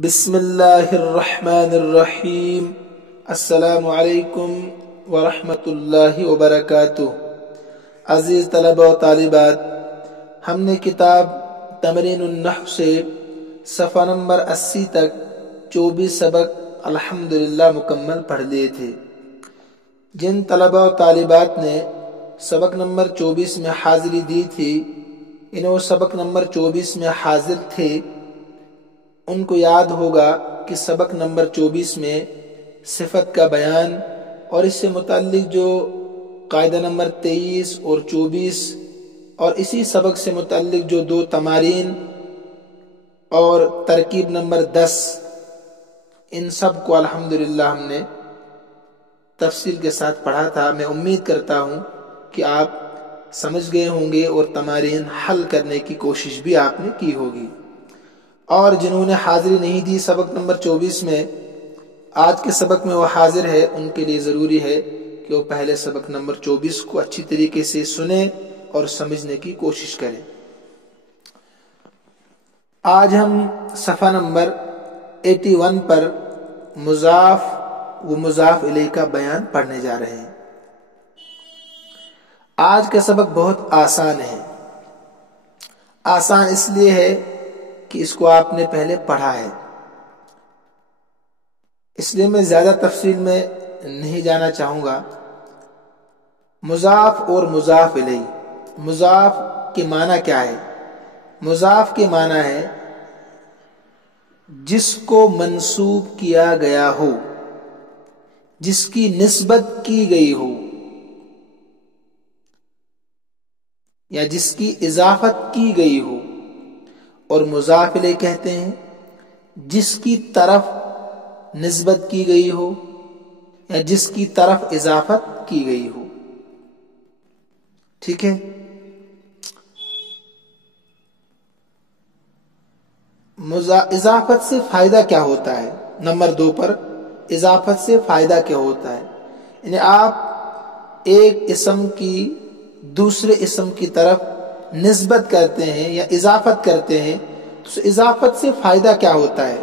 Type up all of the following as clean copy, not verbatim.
بسم اللہ الرحمن الرحیم۔ السلام علیکم ورحمۃ اللہ وبرکاتہ۔ عزیز طلبہ و طالبات، ہم نے کتاب تمرین النحو سے صفحہ نمبر 80 تک 24 سبق الحمدللہ مکمل پڑھ لیے تھے۔ جن طلبہ و طالبات نے سبق نمبر 24 میں حاضری دی تھی، انہیں وہ سبق نمبر 24 میں حاضر تھے، ان کو یاد ہوگا کہ سبق نمبر 24 میں صفت کا بیان اور اس سے متعلق جو قاعدہ نمبر 23 اور 24 اور اسی سبق سے متعلق جو 2 تمارین اور ترکیب نمبر 10، ان سب کو الحمدللہ ہم نے تفصیل کے ساتھ پڑھا تھا۔ میں امید کرتا ہوں کہ آپ سمجھ گئے ہوں گے اور تمارین حل کرنے کی کوشش بھی آپ نے کی ہوگی۔ اور جنہوں نے حاضری نہیں دی سبق نمبر 24 میں، آج کے سبق میں وہ حاضر ہے، ان کے لیے ضروری ہے کہ وہ پہلے سبق نمبر 24 کو اچھی طریقے سے سنیں اور سمجھنے کی کوشش کریں۔ آج ہم صفحہ نمبر 81 پر مضاف و مضاف الیہ کا بیان پڑھنے جا رہے ہیں۔ آج کا سبق بہت آسان ہے۔ آسان اس لیے ہے کہ اس کو آپ نے پہلے پڑھا ہے، اس لیے میں زیادہ تفصیل میں نہیں جانا چاہوں گا۔ مضاف اور مضاف الیہ، مضاف کے معنی کیا ہے؟ مضاف کے معنی ہے جس کو منسوب کیا گیا ہو، جس کی نسبت کی گئی ہو یا جس کی اضافت کی گئی ہو، اور مضاف الیہ کہتے ہیں جس کی طرف نسبت کی گئی ہو یا جس کی طرف اضافت کی گئی ہو۔ ٹھیک ہے؟ اضافت سے فائدہ کیا ہوتا ہے؟ نمبر 2 پر اضافت سے فائدہ کیا ہوتا ہے؟ یعنی آپ ایک اسم کی دوسرے اسم کی طرف نسبت کرتے ہیں یا اضافت کرتے ہیں، تو اضافت سے فائدہ کیا ہوتا ہے؟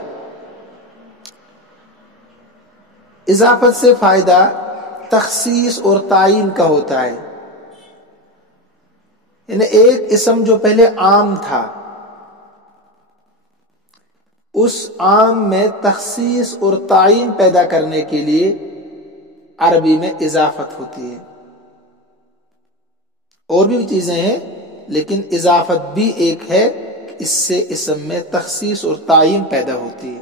اضافت سے فائدہ تخصیص اور تعین کا ہوتا ہے۔ یعنی ایک اسم جو پہلے عام تھا، اس عام میں تخصیص اور تعین پیدا کرنے کے لیے عربی میں اضافت ہوتی ہے۔ اور بھی چیزیں ہیں لیکن اضافت بھی ایک ہے، اس سے اسم میں تخصیص اور تعین پیدا ہوتی ہے۔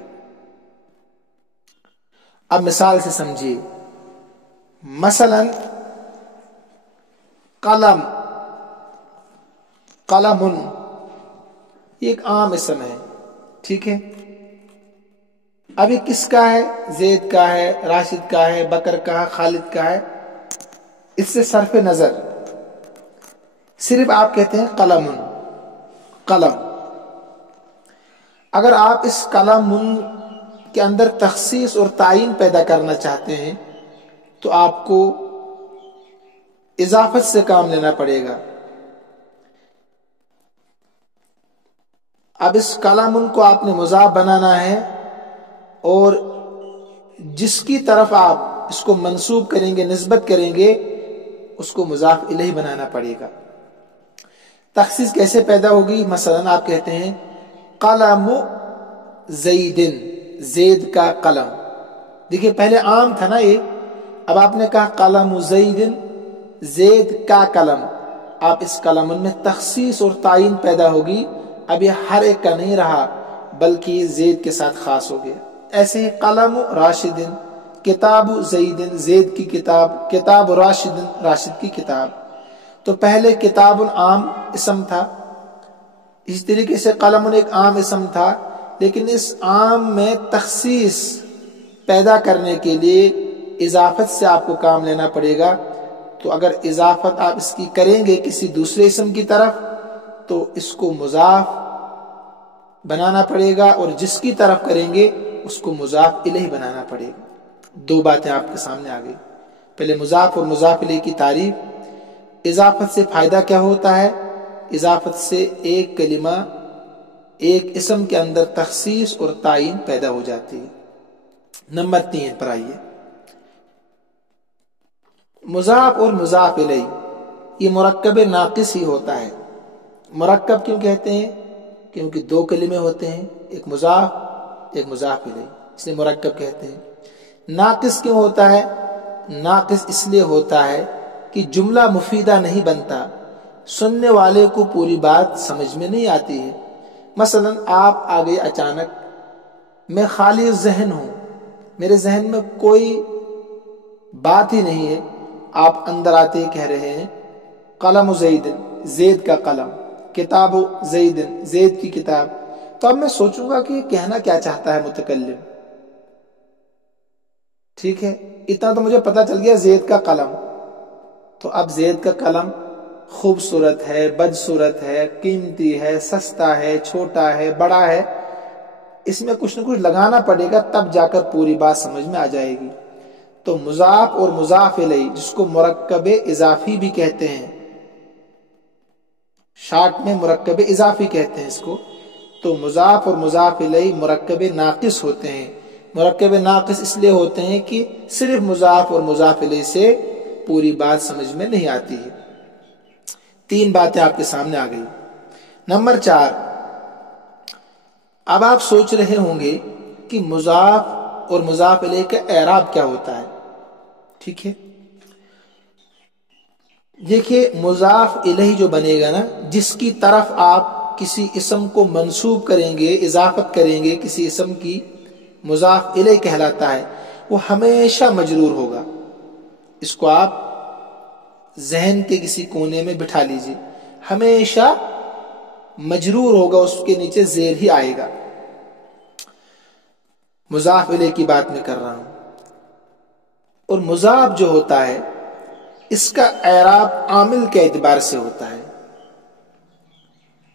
اب مثال سے سمجھیے، مثلا قلم، قلم یہ ایک عام اسم ہے، ٹھیک ہے؟ اب یہ کس کا ہے؟ زید کا ہے، راشد کا ہے، بکر کا ہے، خالد کا ہے۔ اس سے صرف نظر صرف آپ کہتے ہیں قلم، قلم۔ اگر آپ اس قلم کے اندر تخصیص اور تعین پیدا کرنا چاہتے ہیں تو آپ کو اضافت سے کام لینا پڑے گا۔ اب اس قلم کو آپ نے مضاف بنانا ہے، اور جس کی طرف آپ اس کو منسوب کریں گے، نسبت کریں گے، اس کو مضاف الیہ بنانا پڑے گا۔ تخصیص کیسے پیدا ہوگی؟ مثلا آپ کہتے ہیں قلم زید، زید کا قلم۔ دیکھیے پہلے عام تھا نا یہ، اب آپ نے کہا قلم زید، زید کا قلم۔ آپ اس قلم میں تخصیص اور تعین پیدا ہوگی، اب یہ ہر ایک کا نہیں رہا بلکہ یہ زید کے ساتھ خاص ہو گیا۔ ایسے ہی قلم راشد، کتاب زید، زید کی کتاب، کتاب راشد، راشد کی کتاب۔ تو پہلے کتاب عام اسم تھا، اس طریقے سے قلم ایک عام اسم تھا، لیکن اس عام میں تخصیص پیدا کرنے کے لیے اضافت سے آپ کو کام لینا پڑے گا۔ تو اگر اضافت آپ اس کی کریں گے کسی دوسرے اسم کی طرف تو اس کو مضاف بنانا پڑے گا، اور جس کی طرف کریں گے اس کو مضاف الیہ بنانا پڑے گا۔ 2 باتیں آپ کے سامنے آ گئی۔ پہلے مضاف اور مضاف الیہ کی تعریف۔ اضافت سے فائدہ کیا ہوتا ہے؟ اضافت سے ایک کلمہ ایک اسم کے اندر تخصیص اور تعین پیدا ہو جاتی ہے۔ نمبر 3 پر آئیے، مضاف اور مضاف الیہ یہ مرکب ناقص ہی ہوتا ہے۔ مرکب کیوں کہتے ہیں؟ کیونکہ دو کلمے ہوتے ہیں، ایک مضاف ایک مضاف الیہ، اس لیے مرکب کہتے ہیں۔ ناقص کیوں ہوتا ہے؟ ناقص اس لیے ہوتا ہے کہ جملہ مفیدہ نہیں بنتا، سننے والے کو پوری بات سمجھ میں نہیں آتی ہے۔ مثلا آپ آگے اچانک، میں خالی ذہن ہوں، میرے ذہن میں کوئی بات ہی نہیں ہے، آپ اندر آتے ہی کہہ رہے ہیں قلم زید، زید کا قلم، کتاب زید، زید کی کتاب، تو اب میں سوچوں گا کہ یہ کہنا کیا چاہتا ہے متکلم۔ ٹھیک ہے، اتنا تو مجھے پتا چل گیا زید کا قلم، تو اب زید کا قلم خوبصورت ہے، بدصورت ہے، قیمتی ہے، سستا ہے، چھوٹا ہے، بڑا ہے، اس میں کچھ نہ کچھ لگانا پڑے گا، تب جا کر پوری بات سمجھ میں آ جائے گی۔ تو مضاف اور مضاف الیہ جس کو مرکب اضافی بھی کہتے ہیں، شارٹ میں مرکب اضافی کہتے ہیں اس کو، تو مضاف اور مضاف الیہ مرکب ناقص ہوتے ہیں۔ مرکب ناقص اس لیے ہوتے ہیں کہ صرف مضاف اور مضاف الیہ سے پوری بات سمجھ میں نہیں آتی ہے۔ 3 باتیں آپ کے سامنے آ گئی۔ نمبر 4، اب آپ سوچ رہے ہوں گے کہ مضاف اور مضاف الیہ کا اعراب کیا ہوتا ہے۔ ٹھیک ہے، دیکھیے مضاف الیہ جو بنے گا نا، جس کی طرف آپ کسی اسم کو منسوب کریں گے، اضافت کریں گے کسی اسم کی، مضاف الیہ کہلاتا ہے، وہ ہمیشہ مجرور ہوگا۔ اس کو آپ ذہن کے کسی کونے میں بٹھا لیجئے، ہمیشہ مجرور ہوگا، اس کے نیچے زیر ہی آئے گا۔ مضاف الیہ کی بات میں کر رہا ہوں۔ اور مضاف جو ہوتا ہے اس کا اعراب عامل کے اعتبار سے ہوتا ہے۔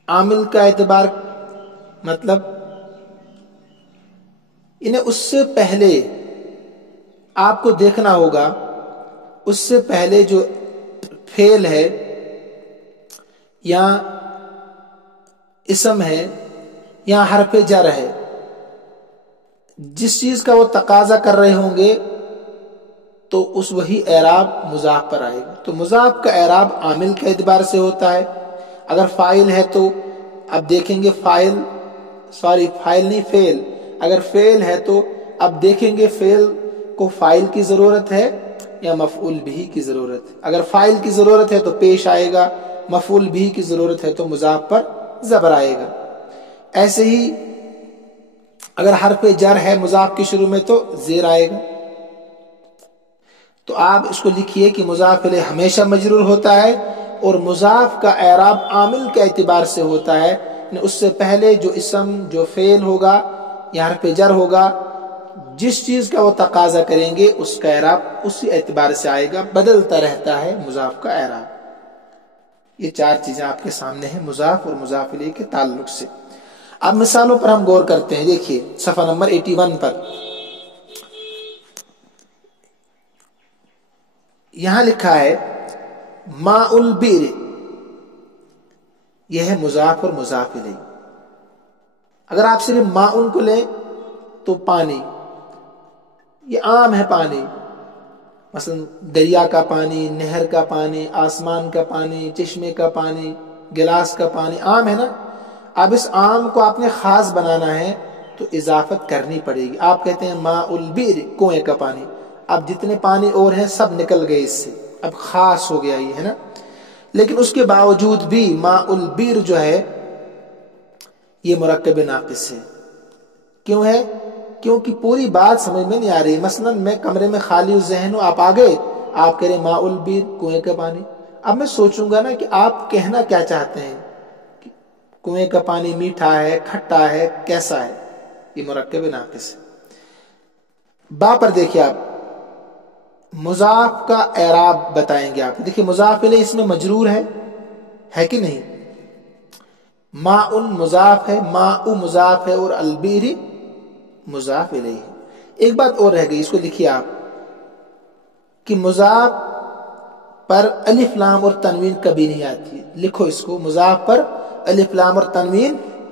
عامل کا اعتبار مطلب انہیں اس سے پہلے آپ کو دیکھنا ہوگا، اس سے پہلے جو فعل ہے یا اسم ہے یا حرف جر ہے، جس چیز کا وہ تقاضا کر رہے ہوں گے تو اس وہی اعراب مضاف پر آئے گا۔ تو مضاف کا اعراب عامل کے اعتبار سے ہوتا ہے۔ اگر فاعل ہے تو اب دیکھیں گے فاعل نہیں فعل، اگر فعل ہے تو اب دیکھیں گے فعل کو فاعل کی ضرورت ہے یا مفعول بھی کی ضرورت ہے۔ اگر فاعل کی ضرورت ہے تو پیش آئے گا، مفعول بھی کی ضرورت ہے تو مضاف پر زبر آئے گا۔ ایسے ہی اگر حرف جر ہے مضاف کے شروع میں تو زیر آئے گا۔ تو آپ اس کو لکھیے کہ مضاف الیہ ہمیشہ مجرور ہوتا ہے، اور مضاف کا اعراب عامل کے اعتبار سے ہوتا ہے، اس سے پہلے جو اسم جو فعل ہوگا یا حرف جر ہوگا، جس چیز کا وہ تقاضا کریں گے اس کا اعراب اسی اعتبار سے آئے گا، بدلتا رہتا ہے مضاف کا اعراب۔ یہ 4 چیزیں آپ کے سامنے ہیں مضاف اور مضاف الیہ کے تعلق سے۔ اب مثالوں پر ہم غور کرتے ہیں۔ دیکھیے صفحہ نمبر 81 پر یہاں لکھا ہے ماء البئر، یہ ہے مضاف اور مضاف الیہ۔ اگر آپ صرف ماء کو لیں تو پانی، یہ عام ہے پانی، مثلا دریا کا پانی، نہر کا پانی، آسمان کا پانی، چشمے کا پانی، گلاس کا پانی، عام ہے نا۔ اب اس عام کو آپ نے خاص بنانا ہے تو اضافت کرنی پڑے گی۔ آپ کہتے ہیں ماء البئر، کنویں کا پانی، اب جتنے پانی اور ہیں سب نکل گئے اس سے، اب خاص ہو گیا یہ، ہے نا۔ لیکن اس کے باوجود بھی ماء البئر جو ہے یہ مرکب ناقص ہے۔ کیوں ہے؟ کیونکہ پوری بات سمجھ میں نہیں آ رہی۔ مثلا میں کمرے میں خالی ذہن ہوں، آپ آ گئے، آپ کہہ رہے ماء البئر، کنویں کا پانی، اب میں سوچوں گا نا کہ آپ کہنا کیا چاہتے ہیں، کنویں کا پانی میٹھا ہے، کھٹا ہے، کیسا ہے؟ یہ مرکب ناقص ہے۔ با پر دیکھیں آپ، مضاف کا اعراب بتائیں گے آپ۔ دیکھیں مضاف الیہ اس میں مجرور ہے کہ نہیں؟ ماء مضاف ہے، ماء مضاف ہے، اور البئر مضاف الیہ ہے۔ ایک بات اور رہ گئی، اس کو لکھیے آپ کہ مضاف پر الف لام اور تنوین کبھی نہیں آتی ہے۔ لکھو اس کو، مضاف پر الف لام اور تنوین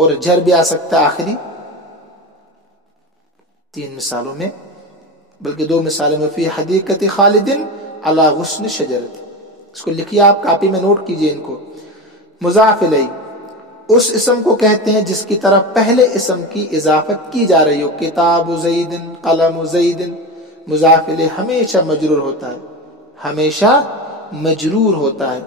اور جر بھی آ سکتا ہے آخری 3 مثالوں میں، بلکہ 2 مثالوں میں، فی حدیقت خالد علی غصن شجرت. اس کو لکھیے آپ کاپی میں، نوٹ کیجئے ان کو. مضاف الیہ اس اسم کو کہتے ہیں جس کی طرف پہلے اسم کی اضافت کی جا رہی ہو. کتاب زید، قلم زید. مضاف الیہ ہمیشہ مجرور ہوتا ہے، ہمیشہ مجرور ہوتا ہے،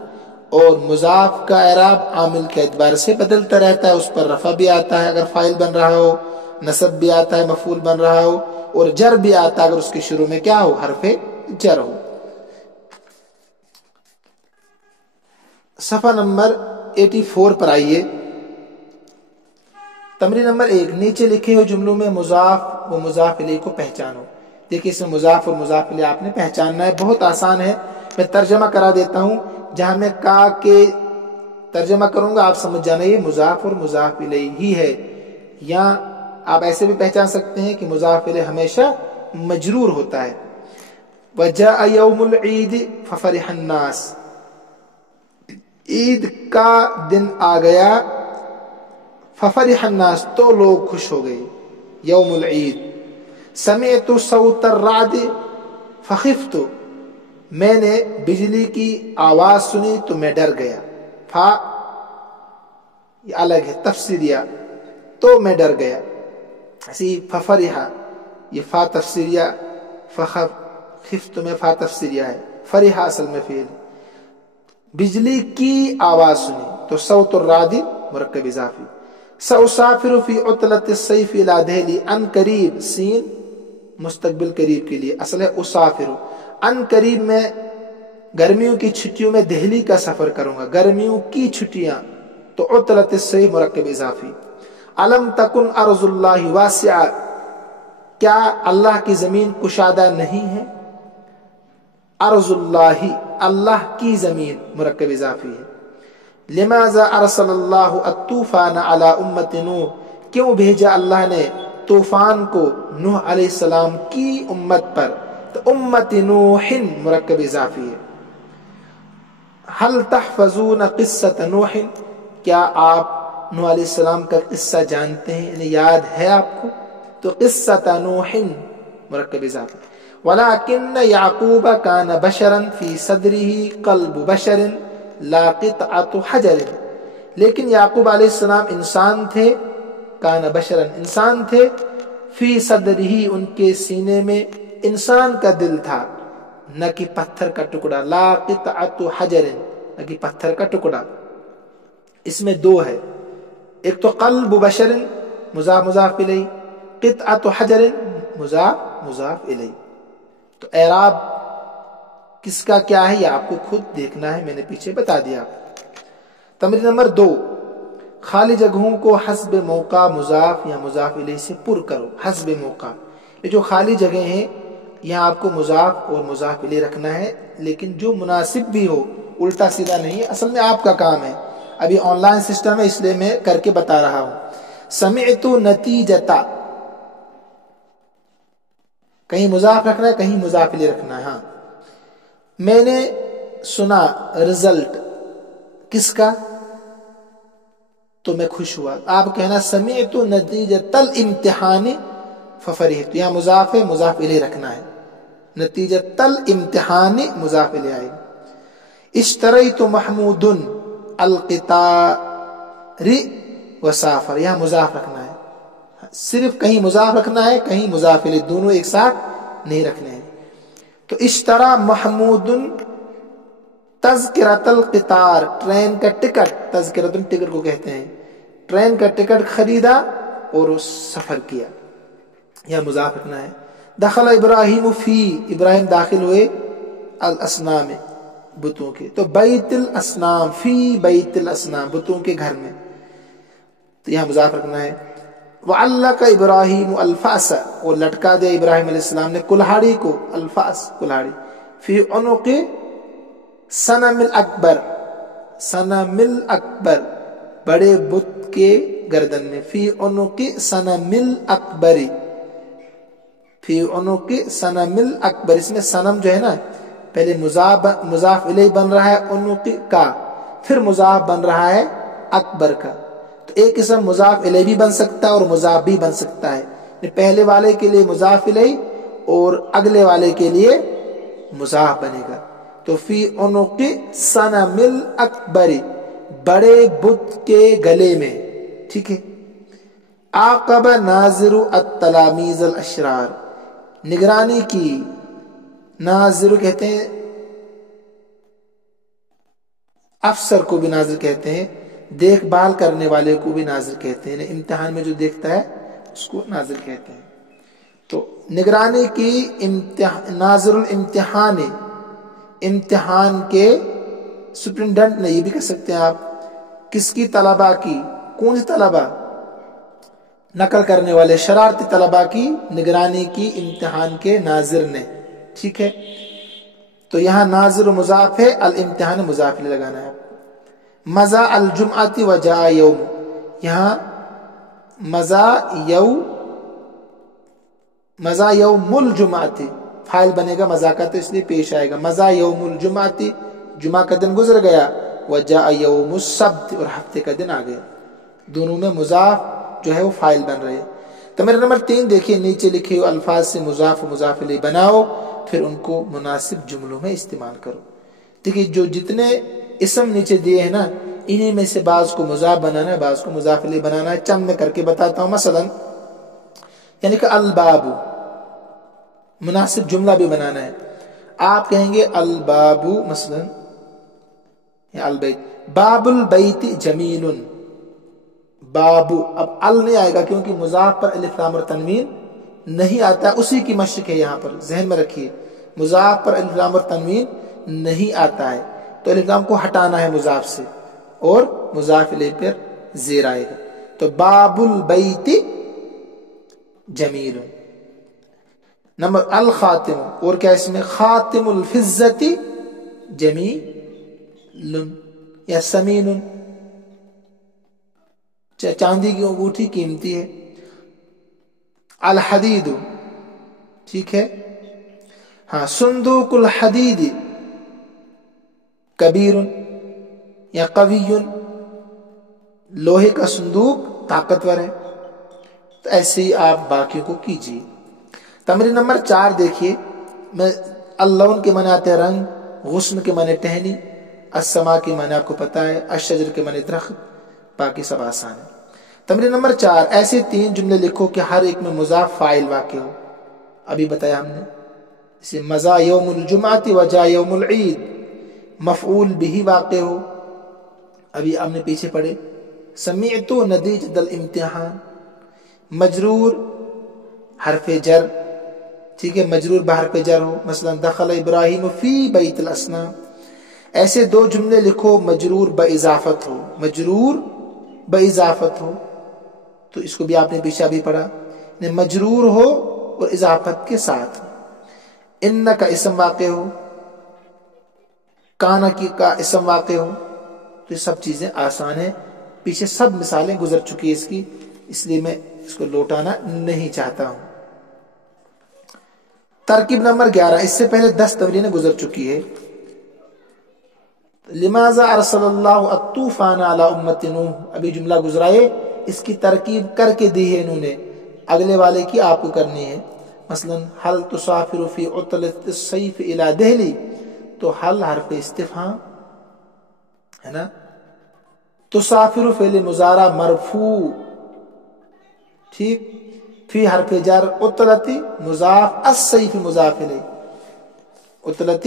اور مضاف کا اعراب عامل کے اعتبار سے بدلتا رہتا ہے. اس پر رفع بھی آتا ہے اگر فاعل بن رہا ہو، نصب بھی آتا ہے مفعول بن رہا ہو، اور جر بھی آتا ہے اگر اس کے شروع میں کیا ہو، حرف جر ہو. صفحہ نمبر 84 پر آئیے. تمرین نمبر 1، نیچے لکھے ہوئے جملوں میں مضاف و مضاف الیہ کو پہچانو. دیکھیے اس میں مضاف اور مضاف الیہ آپ نے پہچاننا ہے، بہت آسان ہے. میں ترجمہ کرا دیتا ہوں، جہاں میں کا کے ترجمہ کروں گا آپ سمجھ جانا یہ مضاف اور مضاف الیہ ہی ہے. یا آپ ایسے بھی پہچان سکتے ہیں کہ مضاف الیہ ہمیشہ مجرور ہوتا ہے. وجاء یوم العید ففرح الناس، عید کا دن آ گیا، ففرح الناس تو لوگ خوش ہو گئے، یوم العید. سمعت صوت الرعد فخفت، میں نے بجلی کی آواز سنی تو میں ڈر گیا. فا یہ الگ ہے، تفسیریہ، تو میں ڈر گیا. اسی ففرح یہ فا تفسیریہ، خفت میں فا تفسیریہ ہے، فرح اصل میں فعل. بجلی کی آواز سنی تو صوت الرعد مرکب اضافی. سأسافر فی عطلة الصیف الی دہلی، ان قریب، سین مستقبل قریب کے لیے، اصل ہے اسافر. ان قریب میں گرمیوں کی چھٹیوں میں دہلی کا سفر کروں گا، گرمیوں کی چھٹیاں، تو عطلة الصیف مرکب اضافی. الم تکن ارض اللہ واسعہ، کیا اللہ کی زمین کشادہ نہیں ہے؟ ارض اللہ، اللہ کی زمین مرکب اضافی ہے. لماذا ارسل اللہ الطوفان علی امت نوح، کیوں بھیجا اللہ نے طوفان کو نوح علیہ السلام کی امت پر؟ تو امت نوح مرکب اضافی ہے. هل تحفظون قصۃ نوح، کیا آپ نوح علیہ السلام کا قصہ جانتے ہیں، یعنی یاد ہے آپ کو؟ تو قصۃ نوح مرکب اضافی. ولكن یعقوب کان بشرا فی صدرہ قلب بشر لا قطعۃ حجر، لیکن یعقوب علیہ السلام انسان تھے، کان بشرا انسان تھے، فی صدرہ ان کے سینے میں انسان کا دل تھا، نہ کہ پتھر کا ٹکڑا. لا قطعۃ حجر، نہ کہ پتھر کا ٹکڑا. اس میں 2 ہے، ایک تو قلب بشر مضاف مضاف الیہ، قطعۃ حجر مضاف مضاف الیہ. تو اعراب کس کا کیا ہے یہ آپ کو خود دیکھنا ہے، میں نے پیچھے بتا دیا. تمرین نمبر 2، خالی جگہوں کو حسب موقع مضاف یا مضاف الیہ سے پر کرو. حسب موقع، یہ جو خالی جگہیں ہیں یہاں آپ کو مضاف اور مضاف الیہ رکھنا ہے، لیکن جو مناسب بھی ہو، الٹا سیدھا نہیں ہے. اصل میں آپ کا کام ہے، ابھی آن لائن سسٹم ہے اس لیے میں کر کے بتا رہا ہوں. سمعت نتیجتا، کہیں مضاف رکھنا ہے کہیں مضاف الیہ رکھنا ہے. ہاں، میں نے سنا رزلٹ کس کا، تو میں خوش ہوا. آپ کہنا سمعت نتیجۃ الامتحان ففرحت، یہاں مضاف ہے مضاف الیہ رکھنا ہے، نتیجۃ الامتحان مضاف الیہ آئے. اشتریت محمود القطار وسافر، یہاں مضاف رکھنا ہے، صرف کہیں مضاف رکھنا ہے کہیں مضاف الیہ، دونوں ایک ساتھ نہیں رکھنے ہیں. تو اشترا محمود تذکرۃ القطار، ٹرین کا ٹکٹ، تذکرۃ ٹکٹ کو کہتے ہیں، ٹرین کا ٹکٹ خریدا اور سفر کیا، یہاں مضاف رکھنا ہے. دخل ابراہیم فی، ابراہیم داخل ہوئے، الاسنام بتوں کے، تو بیت الاسنام، فی بیت الاسنام بتوں کے گھر میں، تو یہاں مضاف رکھنا ہے. وعلق ابراہیم الفاس، اور لٹکا دیا ابراہیم علیہ السلام نے کلہاڑی کو، الفاس کلہاڑی. فی عنق صنم الاکبر، صنم الاکبر بڑے بت کے گردن میں، فی عنق صنم الاکبر، فی عنق صنم الاکبر. اس میں صنم جو ہے نا پہلے مضاف الیہ بن رہا ہے عنق کا، پھر مضاف بن رہا ہے اکبر کا. تو ایک اسم مضاف الیہ بھی بن سکتا ہے اور مضاف بھی بن سکتا ہے، پہلے والے کے لیے مضاف الیہ اور اگلے والے کے لیے مضاف بنے گا۔ تو فی عنق صنم الاکبر، بڑے بت کے گلے میں، ٹھیک ہے۔ عاقب ناظر التلامیذ الاشرار، نگرانی کی، ناظر کہتے ہیں افسر کو بھی ناظر کہتے ہیں، دیکھ بھال کرنے والے کو بھی ناظر کہتے ہیں، امتحان میں جو دیکھتا ہے اس کو ناظر کہتے ہیں۔ تو نگرانی کی ناظر الامتحان، امتحان کے سپرنٹینڈنٹ نے، یہ بھی کہہ سکتے ہیں آپ، کس کی؟ طلبہ کی۔ کون سے طلبہ؟ نقل کرنے والے شرارتی طلبہ کی نگرانی کی امتحان کے ناظر نے، ٹھیک ہے۔ تو یہاں ناظر مضاف ہے، الامتحان مضاف الیہ لگانا ہے۔ مضى الجمعۃ وجاء یوم، یہاں مضى یوم الجمعۃ، فاعل بنے گا مضى کا، تو اس لیے پیش آئے گا مضى یوم الجمعۃ، جمعہ کا دن گزر گیا، وجاء یوم السبت، اور ہفتے کا دن آ گیا۔ دونوں میں مضاف جو ہے وہ فاعل بن رہے ہیں۔ تو میرا نمبر 3 دیکھیے، نیچے لکھے ہوئے الفاظ سے مضاف و مضاف الیہ بناؤ، پھر ان کو مناسب جملوں میں استعمال کرو۔ دیکھیے جو جتنے اسم نیچے دیے ہیں نا، انہی میں سے بعض کو مضاف بنانا ہے، بعض کو مضاف الیہ بنانا ہے۔ چند میں کر کے بتاتا ہوں۔ مثلا یعنی کہ الباب، مناسب جملہ بھی بنانا ہے۔ آپ کہیں گے الباب، مثلا یا البیت، باب البیت جمیل، باب، اب ال نہیں آئے گا کیونکہ مضاف پر الف لام اور تنوین نہیں آتا، اسی کی مشق ہے، یہاں پر ذہن میں رکھیے، مضاف پر الف لام اور تنوین نہیں آتا ہے، تو الف لام کو ہٹانا ہے مضاف سے، اور مضاف الیہ پر زیر آئے گا۔ تو باب البیت جمیل۔ نمبر الخاتم، اور کیا اس میں؟ خاتم الفضة جمیل یا سمین، چاندی کی انگوٹھی قیمتی ہے۔ الحدید، ٹھیک ہے، ہاں، صندوق الحدید کبیر یا قوی، لوہے کا صندوق طاقتور ہے۔ تو ایسے ہی آپ باقیوں کو کیجیے۔ تمرین نمبر 4 دیکھیے، اللون کے معنی آتے ہیں رنگ، غصن کے معنی ٹہنی، السما کے معنی آپ کو پتہ ہے، الشجر کے معنی درخت، باقی سب آسان ہے۔ تمرین نمبر 4، ایسے 3 جملے لکھو کہ ہر ایک میں مضاف فاعل واقع ہو۔ ابھی بتایا ہم نے، جیسے مضى یوم الجمعۃ وجاء یوم العید، مفعول بھی واقع ہو، ابھی ہم نے پیچھے پڑھے۔ سمعت نتیجۃ الامتحان، مجرور حرف جر، ٹھیک ہے، مجرور بحرف جر ہو، مثلا دخل ابراہیم فی بیت الاصنام۔ ایسے 2 جملے لکھو مجرور باضافت ہو، مجرور باضافت ہو، تو اس کو بھی آپ نے پیچھے بھی پڑھا، مجرور ہو اور اضافت کے ساتھ۔ ان کا اسم واقع ہو، کانا کی کا اسم واقع ہو، تو یہ سب چیزیں آسان ہیں، پیچھے سب مثالیں گزر چکی ہیں اس کی، اس لیے میں اس کو لوٹانا نہیں چاہتا ہوں۔ ترکیب نمبر 11، اس سے پہلے 10 تمرینیں گزر چکی ہے۔ لماذا ارسل اللہ الطوفان علی امت نوح، ابھی جملہ گزرائے، اس کی ترکیب کر کے دی ہے انہوں نے، اگلے والے کی آپ کو کرنی ہے۔ مثلا هل تسافر فی عطلۃ الصیف الی دہلی، تو حل حرف استفہام ہے نا، تسافر فعل مضارع مرفوع، ٹھیک، فی حرف جر، عطلۃ مضاف، الصیف مضاف الیہ، عطلۃ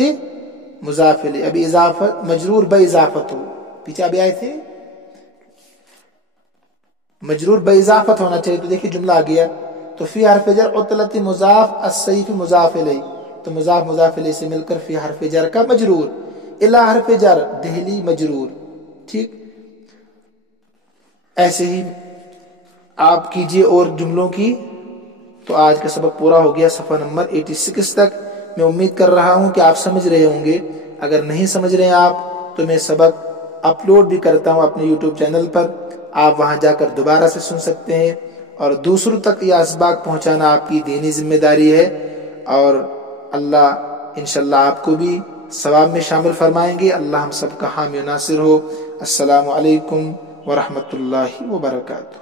مضاف الیہ، ابھی اضافت مجرور باضافت ہو، پیچھے ابھی آئے تھے مجرور باضافت ہونا چاہیے، تو دیکھیے جملہ آ گیا۔ تو فی حرف جر عطلۃ مضاف، الصیف مضاف الیہ، تو مضاف مضاف الیہ سے مل کر فی حرف جر کا مجرور، الی حرف جر دہلی مجرور، ٹھیک۔ ایسے ہی آپ کیجئے اور جملوں کی۔ تو آج کا سبق پورا ہو گیا، صفحہ نمبر 86 تک۔ میں امید کر رہا ہوں کہ آپ سمجھ رہے ہوں گے، اگر نہیں سمجھ رہے ہیں آپ تو میں سبق اپلوڈ بھی کرتا ہوں اپنے یوٹیوب چینل پر، آپ وہاں جا کر دوبارہ سے سن سکتے ہیں، اور دوسروں تک یہ اسباق پہنچانا آپ کی دینی ذمہ داری ہے، اور اللہ انشاءاللہ آپ کو بھی ثواب میں شامل فرمائیں گے۔ اللہ ہم سب کا حامی و ناصر ہو۔ السلام علیکم ورحمۃ اللہ وبرکاتہ۔